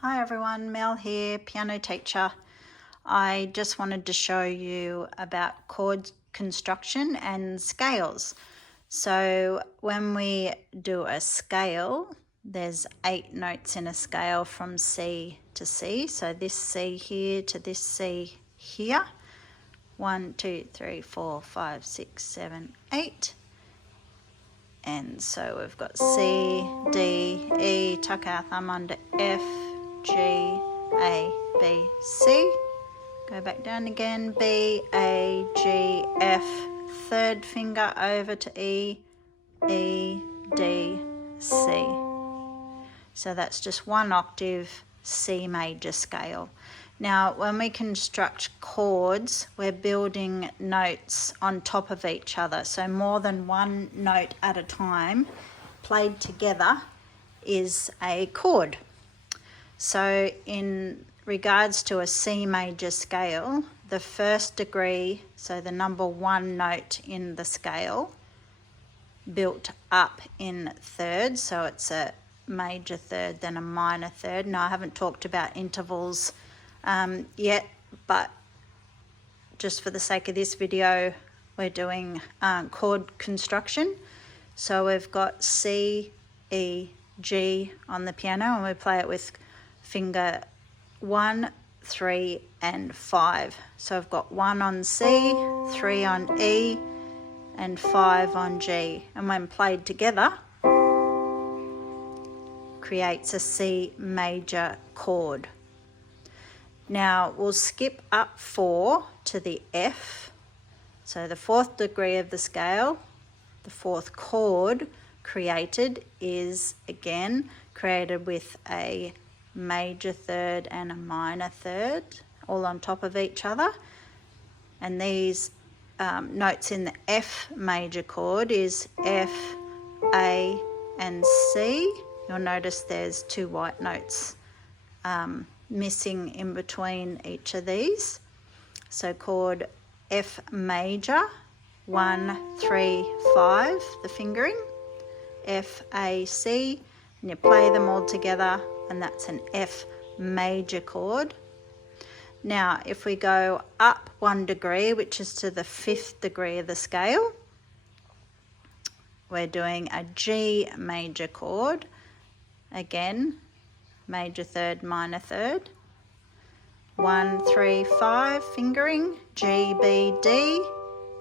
Hi everyone, Mel here, piano teacher. I just wanted to show you about chord construction and scales. So when we do a scale, there's 8 notes in a scale from C to C. So this C here to this C here. 1, 2, 3, 4, 5, 6, 7, 8. And so we've got C, D, E, tuck our thumb under F, G, A, B, C. Go back down again, B, A, G, F, third finger over to E, E, D, C. So that's just one octave C major scale. Now, when we construct chords, we're building notes on top of each other. So more than one note at a time played together is a chord. So in regards to a C major scale, the first degree, so the number 1 note in the scale, built up in thirds, so it's a major third, then a minor third. Now, I haven't talked about intervals yet, but just for the sake of this video, we're doing chord construction. So we've got C, E, G on the piano, and we play it with finger 1, 3, and 5. So I've got 1 on C, 3 on E, and 5 on G. And when played together, creates a C major chord. Now we'll skip up 4 to the F. So the 4th degree of the scale, the 4th chord created is again created with a major third and a minor third all on top of each other. And these notes in the F major chord is F, A, and C. You'll notice there's 2 white notes missing in between each of these. So chord F major, 1, 3, 5, the fingering, F, A, C, and you play them all together, and that's an F major chord. Now, if we go up 1 degree, which is to the 5th degree of the scale, we're doing a G major chord. Again, major third, minor third. 1, 3, 5, fingering, G, B, D,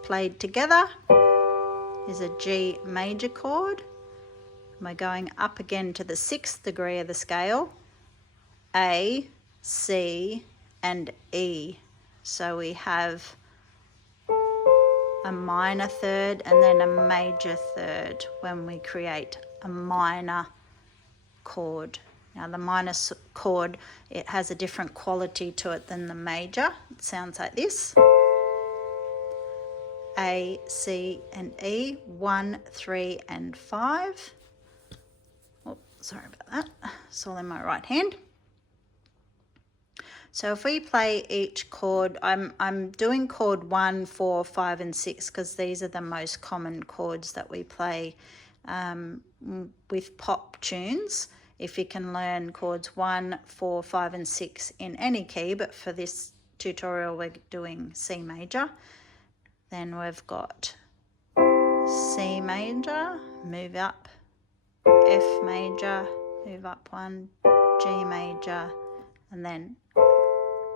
played together is a G major chord. And we're going up again to the 6th degree of the scale, A, C, and E. So we have a minor third and then a major third when we create a minor chord. Now the minor chord, it has a different quality to it than the major. It sounds like this. A, C, and E, 1, 3, and 5. Oh, sorry about that. It's all in my right hand. So if we play each chord, I'm doing chord 1, 4, 5, and 6 because these are the most common chords that we play with pop tunes. If you can learn chords 1, 4, 5, and 6 in any key, but for this tutorial we're doing C major. Then we've got C major, move up, F major, move up 1, G major, and then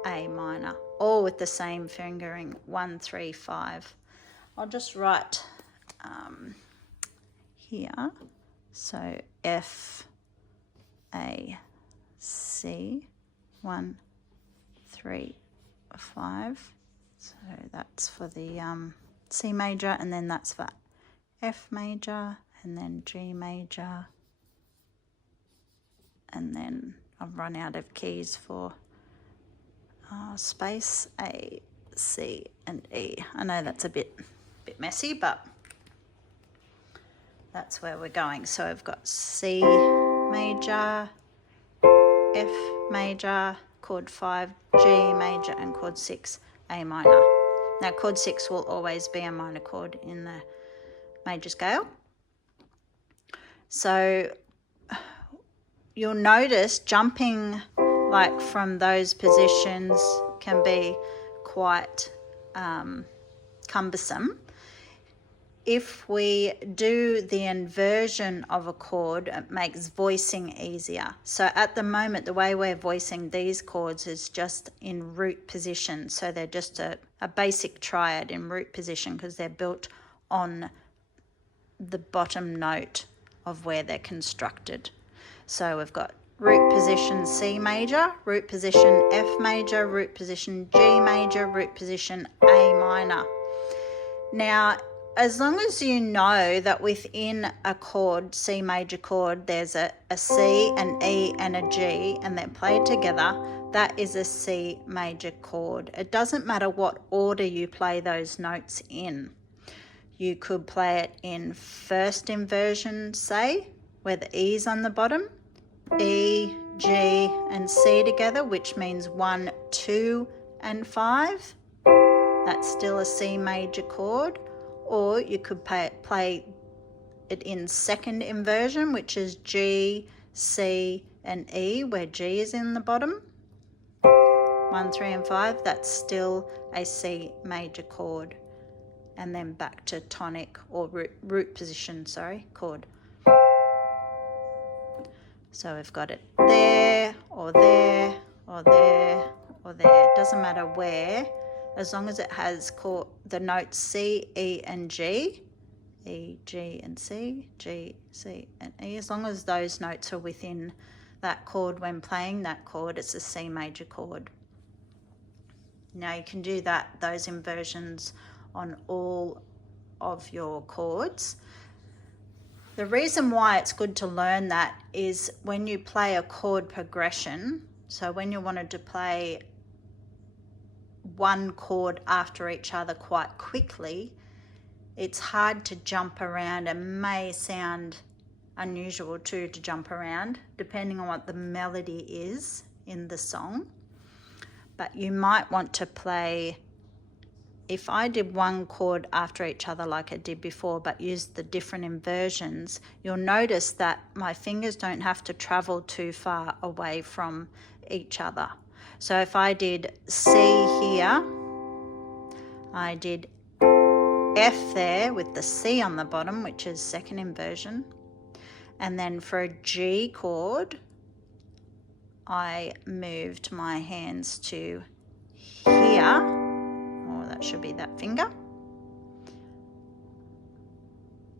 A minor, all with the same fingering, 1, 3, 5. I'll just write here, so F, A, C, 1, 3, 5. So that's for the C major, and then that's for F major, and then G major, and then I've run out of keys for space, A, C, and E. I know that's a bit messy, but that's where we're going. So I've got C major, F major, chord 5, G major, and chord 6, A minor. Now chord 6 will always be a minor chord in the major scale. So you'll notice jumping like from those positions can be quite cumbersome. If we do the inversion of a chord, it makes voicing easier. So at the moment, the way we're voicing these chords is just in root position. So they're just a basic triad in root position because they're built on the bottom note of where they're constructed. So we've got root position C major, root position F major, root position G major, root position A minor. Now, as long as you know that within a chord, C major chord, there's a C, an E and a G, and they're played together, that is a C major chord. It doesn't matter what order you play those notes in. You could play it in first inversion, say, where the E's on the bottom, E, G and C together, which means 1, 2 and 5. That's still a C major chord. Or you could play it in second inversion, which is G, C and E, where G is in the bottom. 1, 3 and 5, that's still a C major chord. And then back to tonic or root position, chord. So we've got it there or there or there or there. It doesn't matter where, as long as it has the notes C, E and G, E, G and C, G, C and E. As long as those notes are within that chord when playing that chord, it's a C major chord. Now you can do those inversions on all of your chords. The reason why it's good to learn that is when you play a chord progression, so when you wanted to play one chord after each other quite quickly, it's hard to jump around and may sound unusual too to jump around depending on what the melody is in the song. But you might want to play, if I did one chord after each other like I did before but used the different inversions, you'll notice that my fingers don't have to travel too far away from each other. So if I did C here, I did F there with the C on the bottom, which is second inversion. And then for a G chord, I moved my hands to here, or that should be that finger.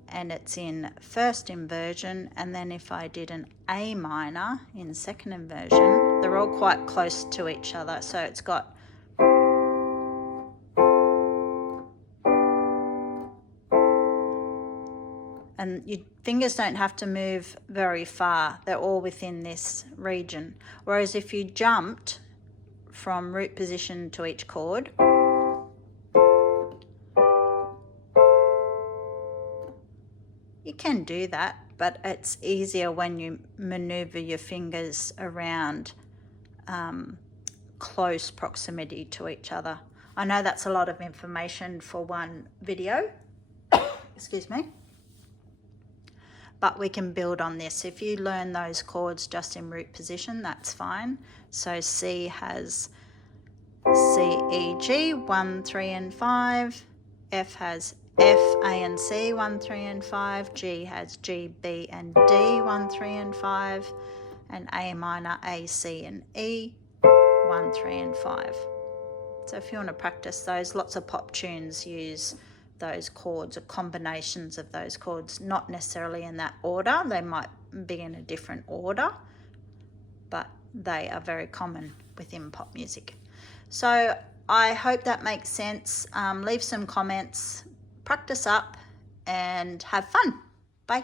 And it's in first inversion. And then if I did an A minor in second inversion, they're all quite close to each other. So it's got and your fingers don't have to move very far. They're all within this region. Whereas if you jumped from root position to each chord, you can do that, but it's easier when you maneuver your fingers around close proximity to each other. I know that's a lot of information for one video, excuse me, but we can build on this. If you learn those chords just in root position, that's fine. So C has C, E, G, 1, 3 and 5. F has F, A and C, 1, 3 and 5. G has G, B and D, 1, 3 and 5. And A minor, A, C and E, 1, 3 and 5. So if you want to practice those, lots of pop tunes use those chords or combinations of those chords, not necessarily in that order. They might be in a different order, but they are very common within pop music. So I hope that makes sense. Leave some comments, practice up and have fun. Bye.